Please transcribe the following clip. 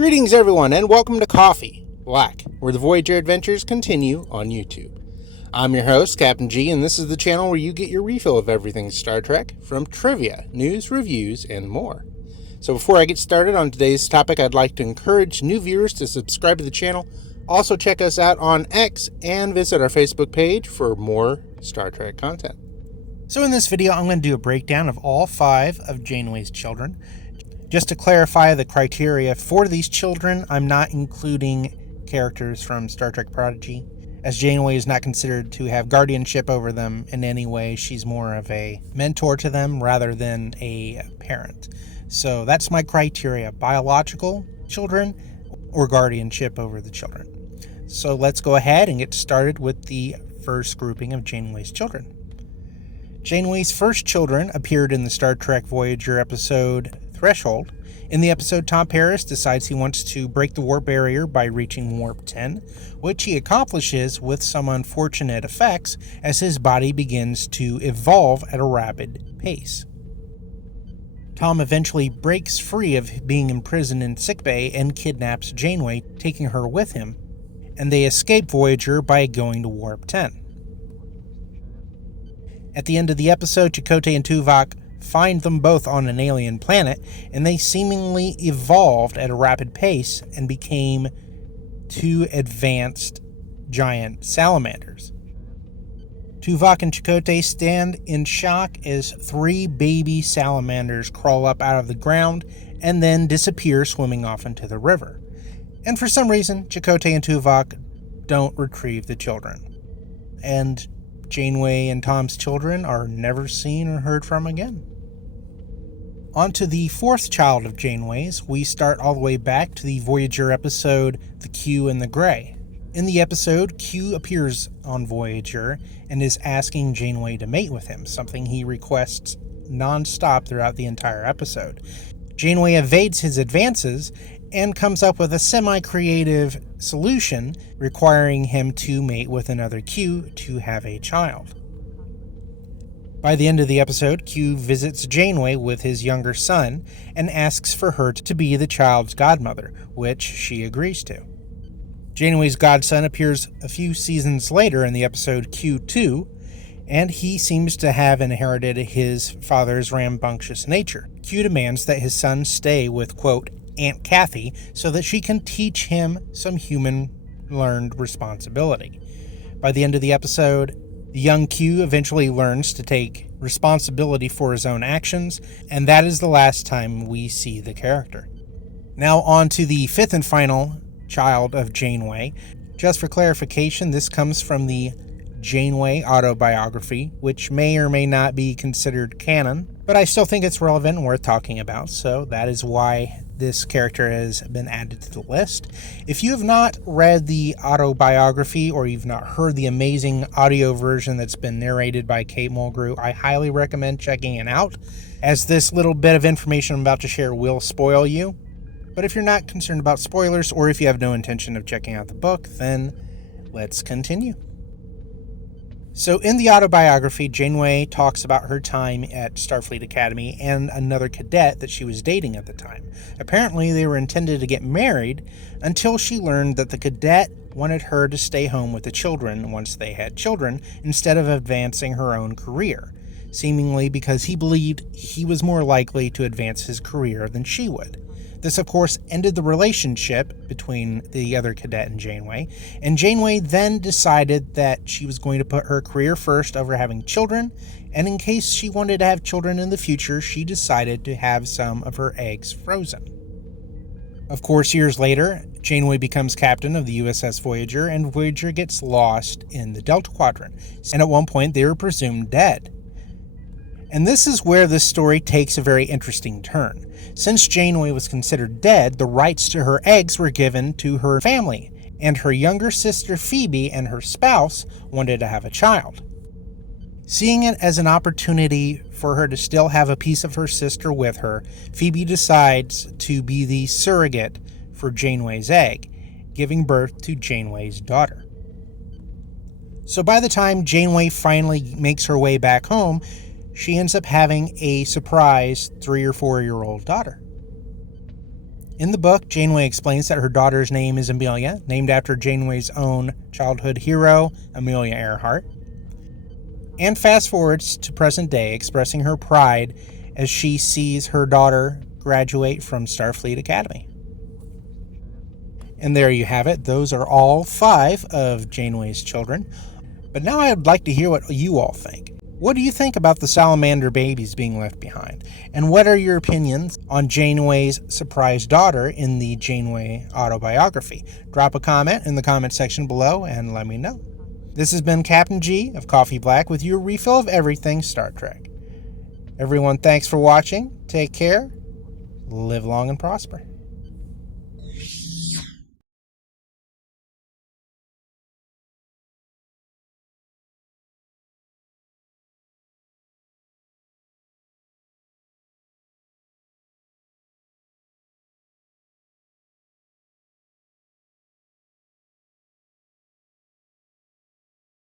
Greetings everyone, and welcome to Coffee Black, where the Voyager adventures continue on YouTube. I'm your host, Captain G, and this is the channel where you get your refill of everything Star Trek, from trivia, news, reviews, and more. So before I get started on today's topic, I'd like to encourage new viewers to subscribe to the channel. Also check us out on X and visit our Facebook page for more Star Trek content. So in this video, I'm going to do a breakdown of all 5 of Janeway's children. Just to clarify the criteria for these children, I'm not including characters from Star Trek Prodigy, as Janeway is not considered to have guardianship over them in any way. She's more of a mentor to them rather than a parent. So that's my criteria: biological children or guardianship over the children. So let's go ahead and get started with the first grouping of Janeway's children. Janeway's first children appeared in the Star Trek Voyager episode Threshold. In the episode, Tom Paris decides he wants to break the warp barrier by reaching warp 10, which he accomplishes with some unfortunate effects as his body begins to evolve at a rapid pace. Tom eventually breaks free of being imprisoned in sickbay and kidnaps Janeway, taking her with him, and they escape Voyager by going to warp 10. At the end of the episode, Chakotay and Tuvok find them both on an alien planet, and they seemingly evolved at a rapid pace and became 2 advanced giant salamanders. Tuvok and Chakotay stand in shock as 3 baby salamanders crawl up out of the ground and then disappear swimming off into the river. And for some reason, Chakotay and Tuvok don't retrieve the children. And Janeway and Tom's children are never seen or heard from again. On to the 4th child of Janeway's, we start all the way back to the Voyager episode, The Q and the Gray. In the episode, Q appears on Voyager and is asking Janeway to mate with him, something he requests non-stop throughout the entire episode. Janeway evades his advances and comes up with a semi-creative solution requiring him to mate with another Q to have a child. By the end of the episode, Q visits Janeway with his younger son and asks for her to be the child's godmother, which she agrees to. Janeway's godson appears a few seasons later in the episode Q2, and he seems to have inherited his father's rambunctious nature. Q demands that his son stay with, quote, Aunt Kathy so that she can teach him some human-learned responsibility. By the end of the episode, the young Q eventually learns to take responsibility for his own actions, and that is the last time we see the character. Now on to the 5th and final child of Janeway. Just for clarification, this comes from the Janeway Autobiography, which may or may not be considered canon, but I still think it's relevant and worth talking about, so that is why this character has been added to the list. If you have not read the autobiography or you've not heard the amazing audio version that's been narrated by Kate Mulgrew, I highly recommend checking it out, as this little bit of information I'm about to share will spoil you. But if you're not concerned about spoilers, or if you have no intention of checking out the book, then let's continue. So in the autobiography, Janeway talks about her time at Starfleet Academy and another cadet that she was dating at the time. Apparently, they were intended to get married until she learned that the cadet wanted her to stay home with the children once they had children, instead of advancing her own career, seemingly because he believed he was more likely to advance his career than she would. This, of course, ended the relationship between the other cadet and Janeway then decided that she was going to put her career first over having children, and in case she wanted to have children in the future, she decided to have some of her eggs frozen. Of course, years later, Janeway becomes captain of the USS Voyager, and Voyager gets lost in the Delta Quadrant, and at one point they were presumed dead. And this is where this story takes a very interesting turn. Since Janeway was considered dead, the rights to her eggs were given to her family, and her younger sister Phoebe and her spouse wanted to have a child. Seeing it as an opportunity for her to still have a piece of her sister with her, Phoebe decides to be the surrogate for Janeway's egg, giving birth to Janeway's daughter. So by the time Janeway finally makes her way back home, she ends up having a surprise 3 or 4 year old daughter. In the book, Janeway explains that her daughter's name is Amelia, named after Janeway's own childhood hero, Amelia Earhart, and fast forwards to present day, expressing her pride as she sees her daughter graduate from Starfleet Academy. And there you have it. Those are all 5 of Janeway's children. But now I'd like to hear what you all think. What do you think about the salamander babies being left behind? And what are your opinions on Janeway's surprise daughter in the Janeway Autobiography? Drop a comment in the comment section below and let me know. This has been Captain G of Coffee Black with your refill of everything Star Trek. Everyone, thanks for watching. Take care. Live long and prosper.